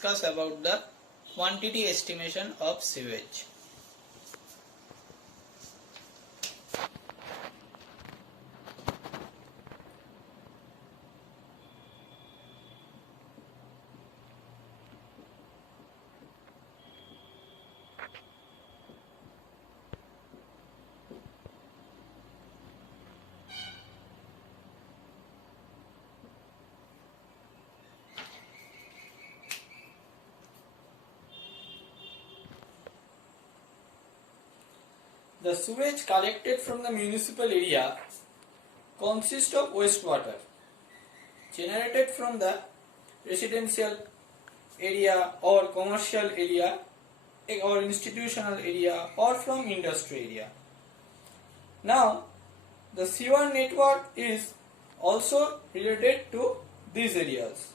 discuss about the quantity estimation of sewage. The sewage collected from the municipal area consists of wastewater generated from the residential area or commercial area or institutional area or from industry area. Now, the sewer network is also related to these areas.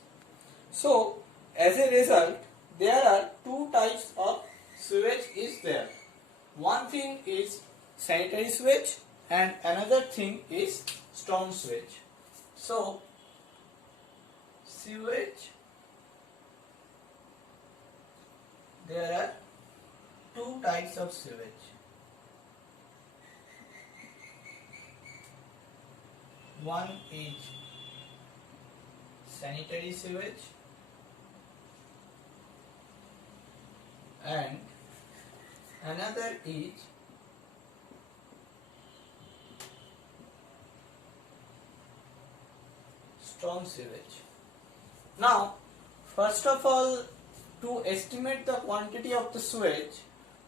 So, as a result, there are two types of sewage is there. One thing is sanitary sewage and another thing is storm sewage. So, sewage, there are two types of sewage. One is sanitary sewage and another is storm sewage. Now, first of all, to estimate the quantity of the sewage,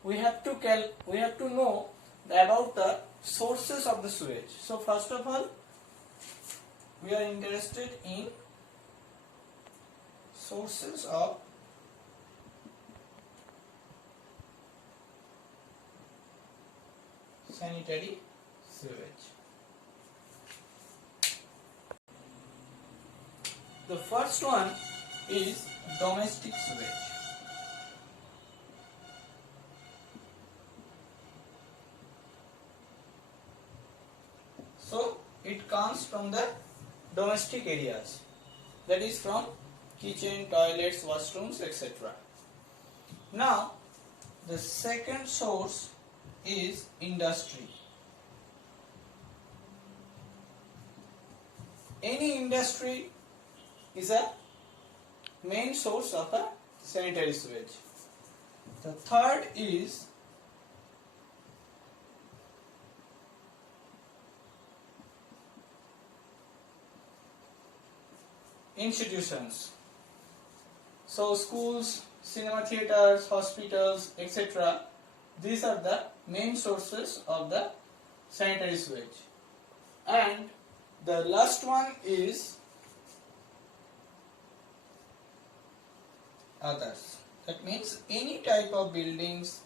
we have to know about the sources of the sewage. So, first of all, we are interested in sources of sanitary sewage. The first one is domestic sewage. So, it comes from the domestic areas, that is from kitchen, toilets, washrooms, etc. Now, the second source is industry. Any industry is a main source of a sanitary sewage. The third is institutions. So schools, cinema theaters, hospitals, etc. These are the main sources of the sanitary sewage. And the last one is others. That means any type of buildings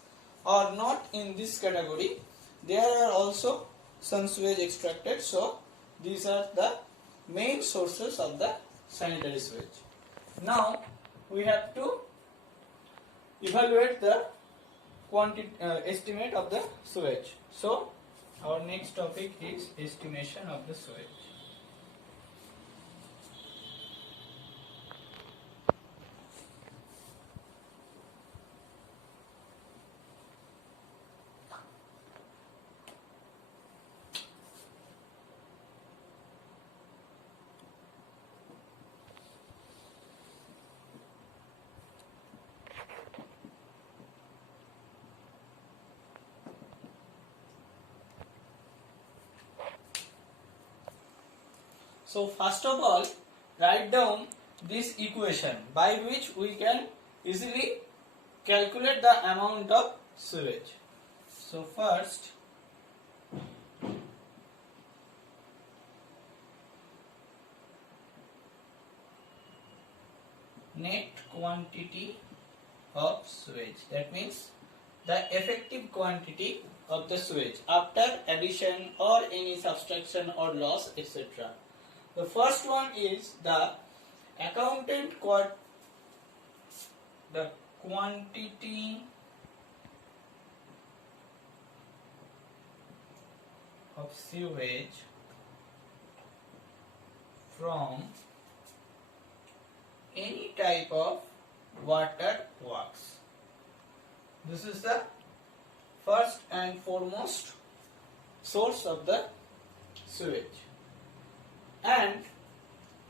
are not in this category. There are also some sewage extracted. So these are the main sources of the sanitary sewage. Now we have to evaluate the estimate of the sewage. So our next topic is estimation of the sewage. So first of all, write down this equation by which we can easily calculate the amount of sewage. So first, net quantity of sewage, that means the effective quantity of the sewage after addition or any subtraction or loss, etc. The first one is the quantity of sewage from any type of water works. This is the first and foremost source of the sewage. And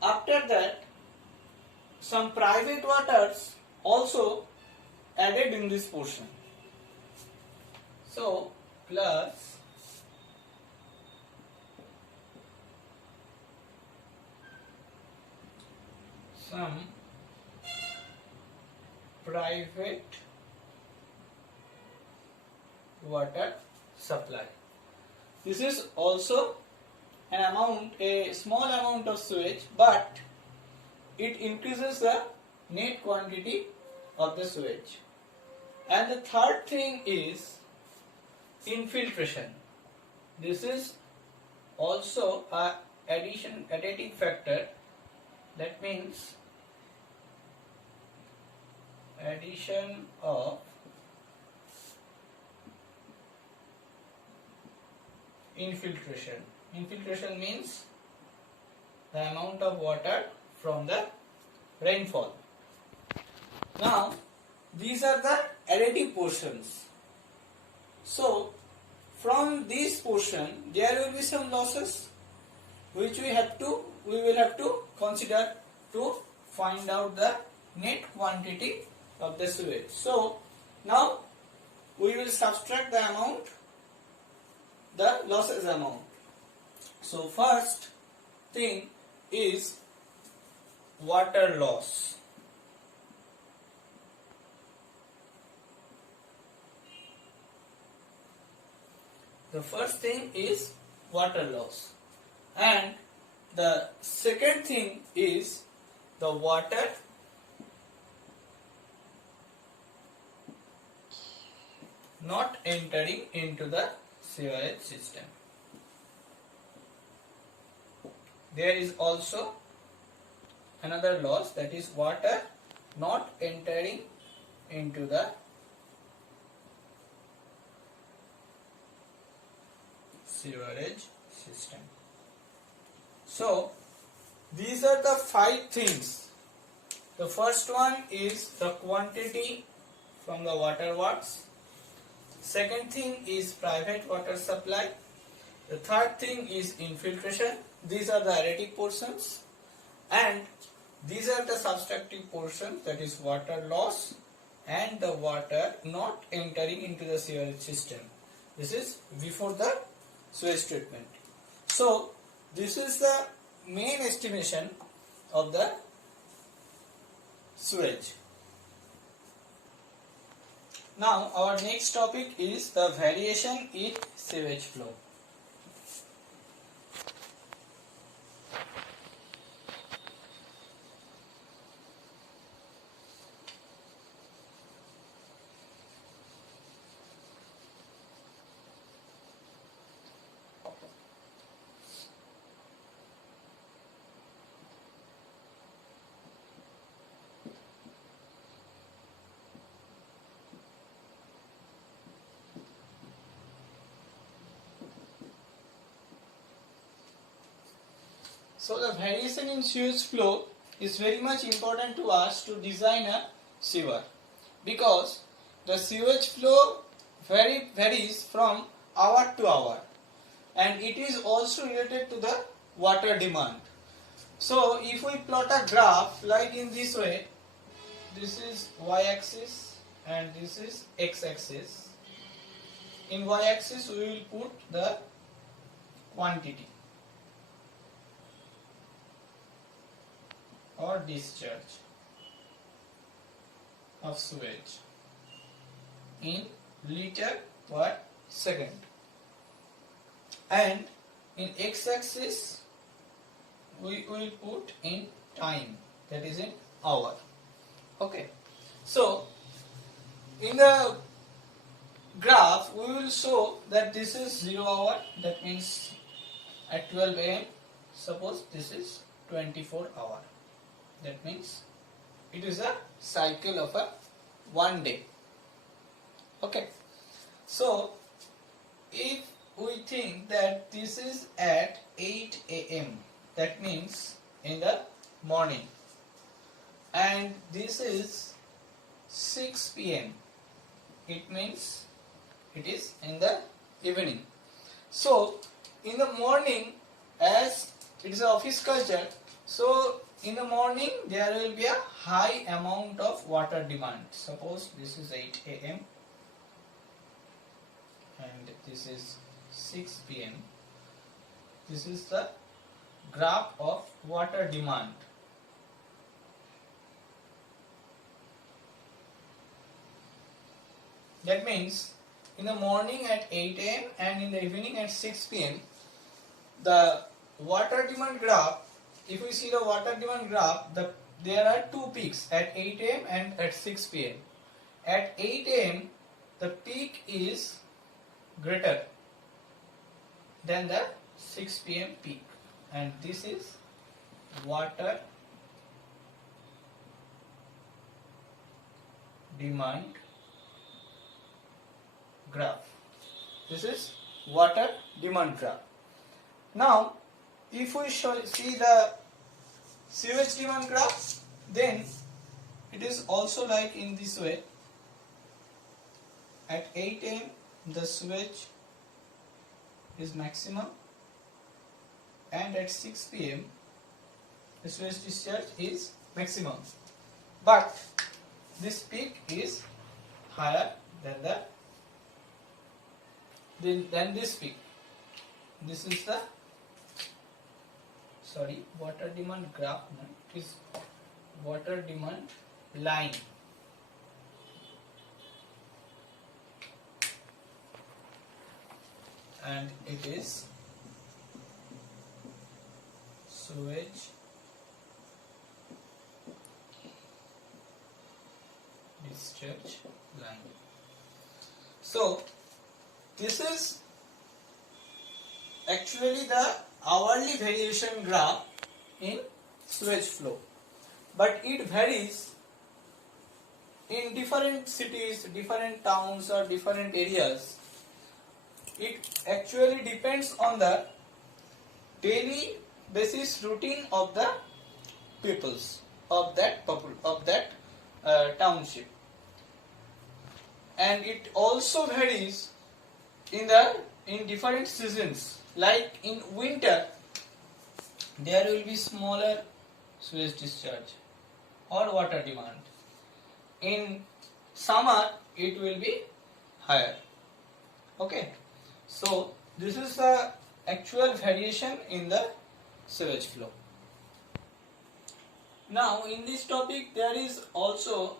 after that, some private waters also added in this portion. So plus some private water supply. This is also a small amount of sewage, but it increases the net quantity of the sewage. And the third thing is infiltration. This is also a additive factor. That means addition of infiltration. Infiltration means the amount of water from the rainfall. Now, these are the additive portions. So, from this portion, there will be some losses which we will have to consider to find out the net quantity of the sewage. So, now we will subtract the amount, the losses amount. So, first thing is water loss. The first thing is water loss, and the second thing is the water not entering into the sewerage system. There is also another loss, that is water not entering into the sewerage system. So, these are the 5 things. The first one is the quantity from the water works. Second thing is private water supply. The third thing is infiltration. These are the additive portions. And these are the subtractive portions, that is water loss and the water not entering into the sewerage system. This is before the sewage treatment. So, this is the main estimation of the sewage. Now, our next topic is the variation in sewage flow. So the variation in sewage flow is very much important to us to design a sewer, because the sewage flow varies from hour to hour, and it is also related to the water demand. So if we plot a graph like in this way, this is y-axis and this is x-axis. In y-axis we will put the quantity or discharge of sewage in liter per second, and in x-axis we will put in time, that is in hour. Okay, so in the graph we will show that this is 0 hour, that means at 12 am. Suppose this is 24 hour, that means it is a cycle of a 1 day. Okay, so if we think that this is at 8 am, that means in the morning, and this is 6 p.m. It means it is in the evening. So in the morning, as it is an office culture, so in the morning there will be a high amount of water demand. Suppose this is 8 a.m. and this is 6 p.m. This is the graph of water demand. That means in the morning at 8 a.m. and in the evening at 6 p.m. the water demand graph, if we see the water demand graph, there are two peaks at 8 a.m. and at 6 p.m. At 8 a.m. the peak is greater than the 6 p.m. peak, and this is water demand graph. This is water demand graph. Now, if we see the sewage demand graph, then it is also like in this way. At 8 a.m. the sewage is maximum, and at 6 p.m. the sewage discharge is maximum. But this peak is higher than this peak. This is the water demand graph. It is water demand line. And it is sewage discharge line. So this is actually the hourly variation graph in sewage flow, but it varies in different cities, different towns or different areas. It actually depends on the daily basis routine of the peoples of that township, and it also varies in different seasons. Like in winter, there will be smaller sewage discharge or water demand. In summer, it will be higher. Okay, so this is the actual variation in the sewage flow. Now, in this topic, there is also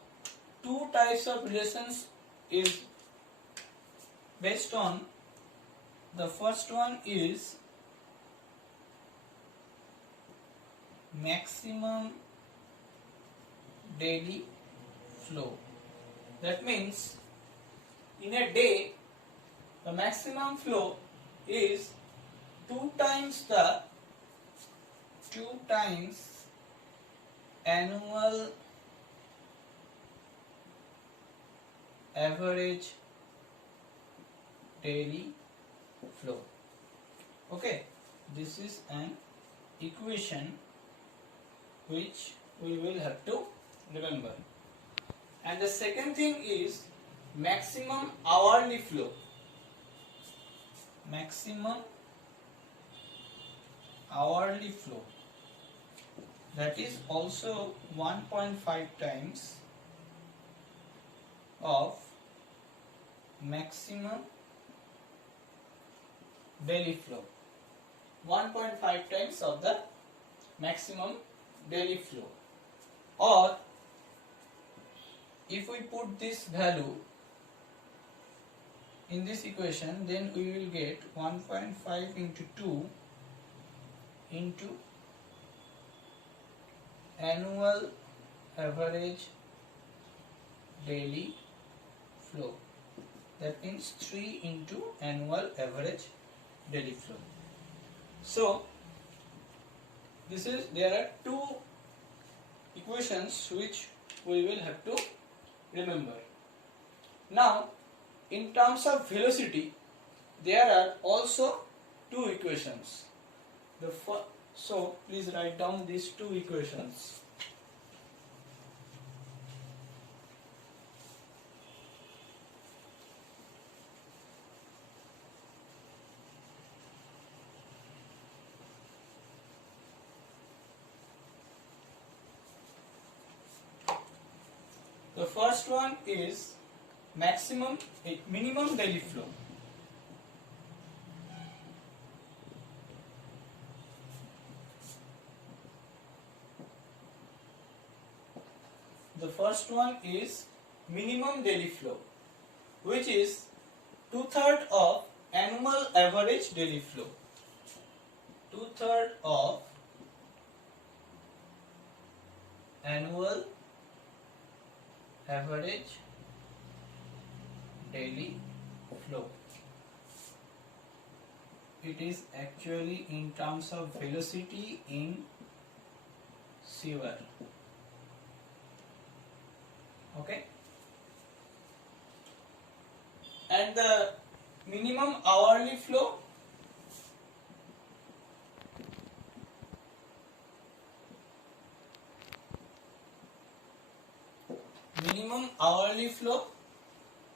two types of relations is based on. The first one is maximum daily flow. That means in a day the maximum flow is 2 times annual average daily flow. Okay, this is an equation which we will have to remember. And the second thing is maximum hourly flow. Maximum hourly flow, that is also 1.5 times of maximum daily flow. 1.5 times of the maximum daily flow. Or if we put this value in this equation, then we will get 1.5 into 2 into annual average daily flow. That means 3 into annual average daily flow. So there are two equations which we will have to remember. Now, in terms of velocity, there are also two equations. So please write down these two equations. first one is minimum daily flow. The first one is minimum daily flow, which is 2/3 of annual average daily flow. 2/3 of annual average daily flow. It is actually in terms of velocity in sewer. Okay, and the minimum hourly flow,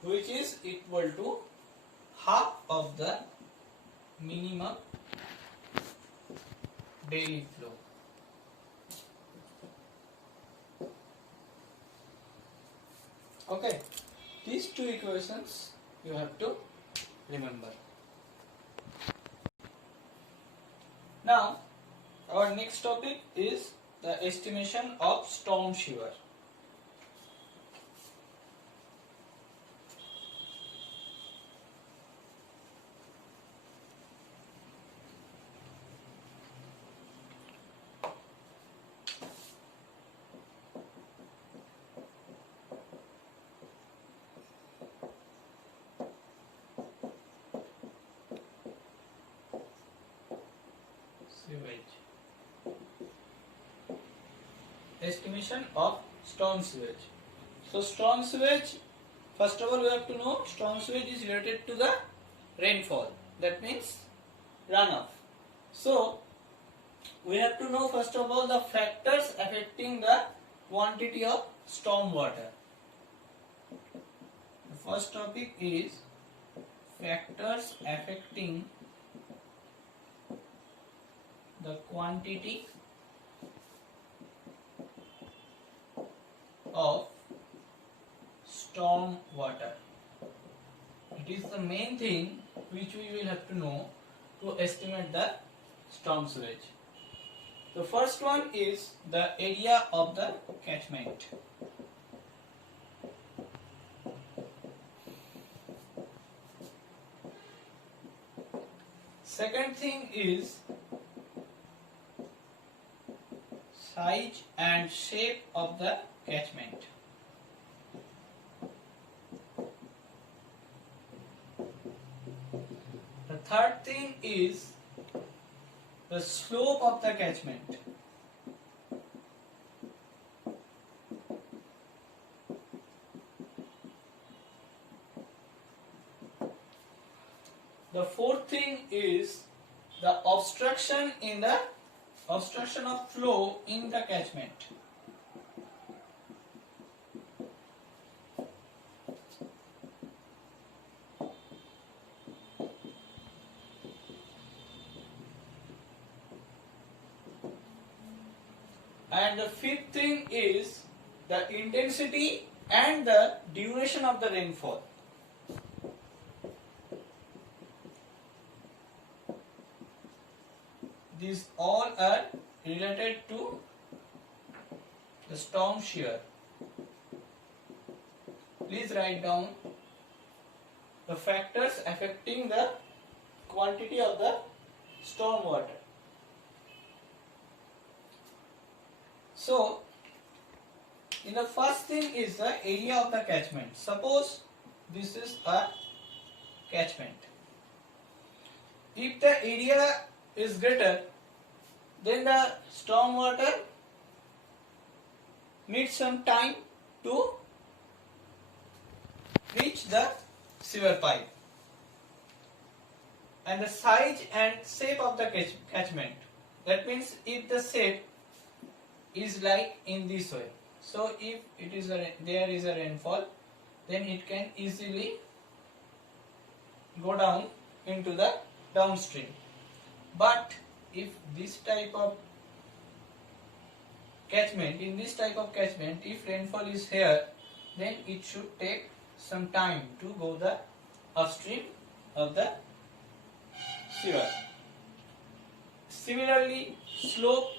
which is equal to half of the minimum daily flow. Okay, these two equations you have to remember. Now, our next topic is the estimation of storm sewer. Sewage. Estimation of storm sewage. So storm sewage, first of all we have to know storm sewage is related to the rainfall. That means runoff. So we have to know first of all the factors affecting the quantity of storm water. The first topic is factors affecting the quantity of storm water. It is the main thing which we will have to know to estimate the storm sewage. The first one is the area of the catchment. Second thing is size and shape of the catchment. The third thing is the slope of the catchment. The fourth thing is the obstruction of flow in the catchment. And the fifth thing is the intensity and the duration of the rainfall. These all are related to the storm shear. Please write down the factors affecting the quantity of the storm water. So, in the first thing is the area of the catchment. Suppose this is a catchment. If the area is greater, then the storm water needs some time to reach the sewer pipe. And the size and shape of the catchment. That means if the shape is like in this way. So if it is there is a rainfall, then it can easily go down into the downstream. But if this type of catchment, if rainfall is here, then it should take some time to go the upstream of the sewer. Similarly, slope,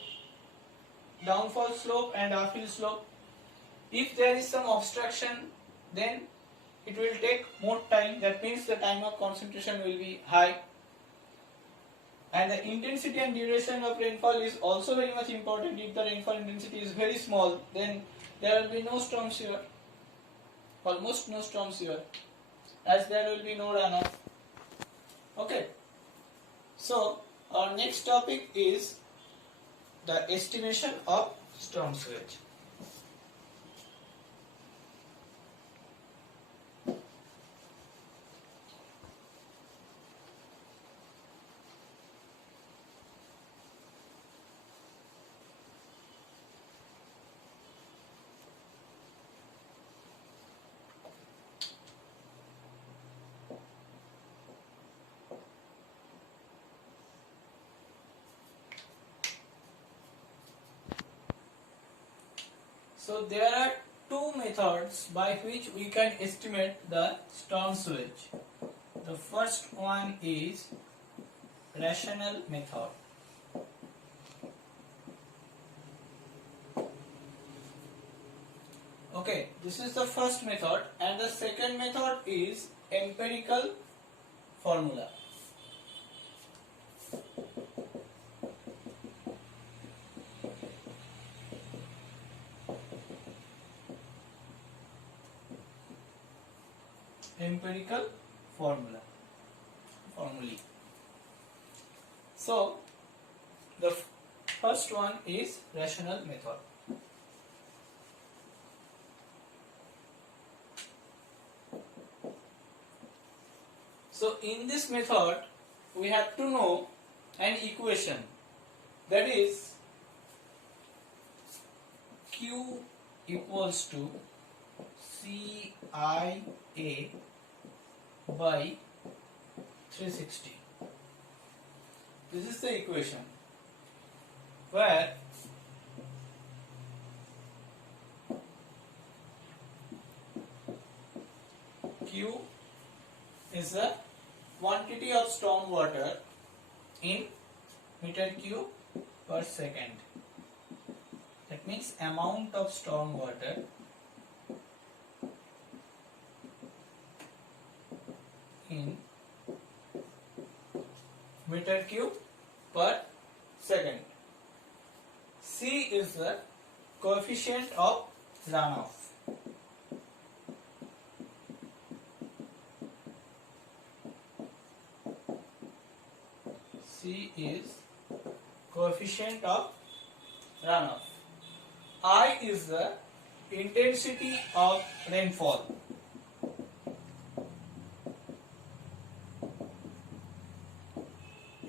downfall slope and uphill slope. If there is some obstruction, then it will take more time. That means the time of concentration will be high. And the intensity and duration of rainfall is also very much important. If the rainfall intensity is very small, then there will be no storm sewer, almost no storm sewer, as there will be no runoff. Okay. So our next topic is the estimation of storm sewage. So there are two methods by which we can estimate the storm sewage. The first one is rational method. Okay, this is the first method, and the second method is empirical formula. Empirical formulae. So the first one is rational method. So in this method we have to know an equation, that is Q equals to CIA by 360. This is the equation where Q is the quantity of storm water in meter cube per second. That means amount of storm water in meter cube per second. C is the coefficient of runoff. C is coefficient of runoff. I is the intensity of rainfall.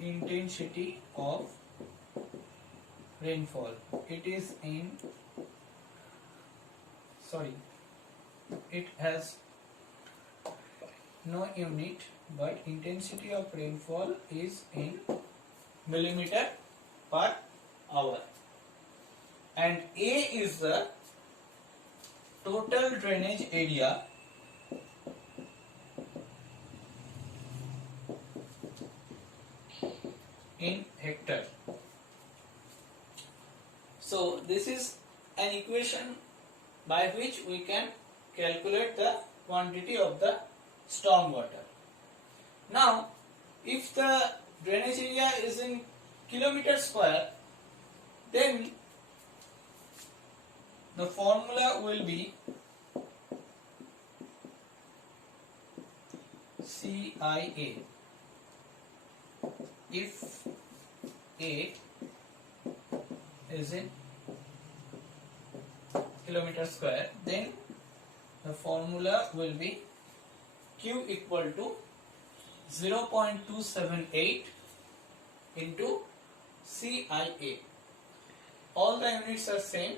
Intensity of rainfall. It is in, it has no unit, but intensity of rainfall is in millimeter per hour. And A is the total drainage area in hectare. So this is an equation by which we can calculate the quantity of the storm water. Now, if the drainage area is in kilometer square, then the formula will be CIA. If A is in kilometer square, then the formula will be Q equal to 0.278 into CIA. All the units are same,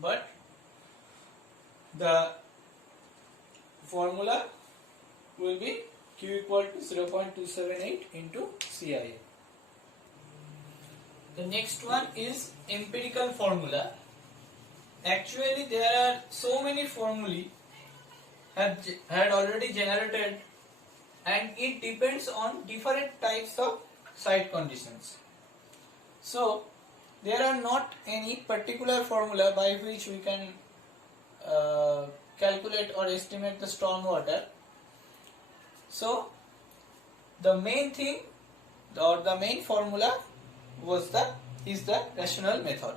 but the formula will be Q equal to 0.278 into CIA. The next one is empirical formula. actually there are so many formulae had already generated, and it depends on different types of site conditions. So there are not any particular formula by which we can calculate or estimate the storm water. So the main thing or the main formula is the rational method.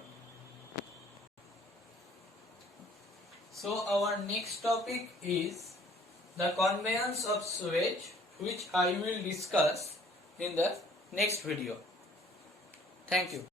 So our next topic is the conveyance of sewage, which I will discuss in the next video. Thank you.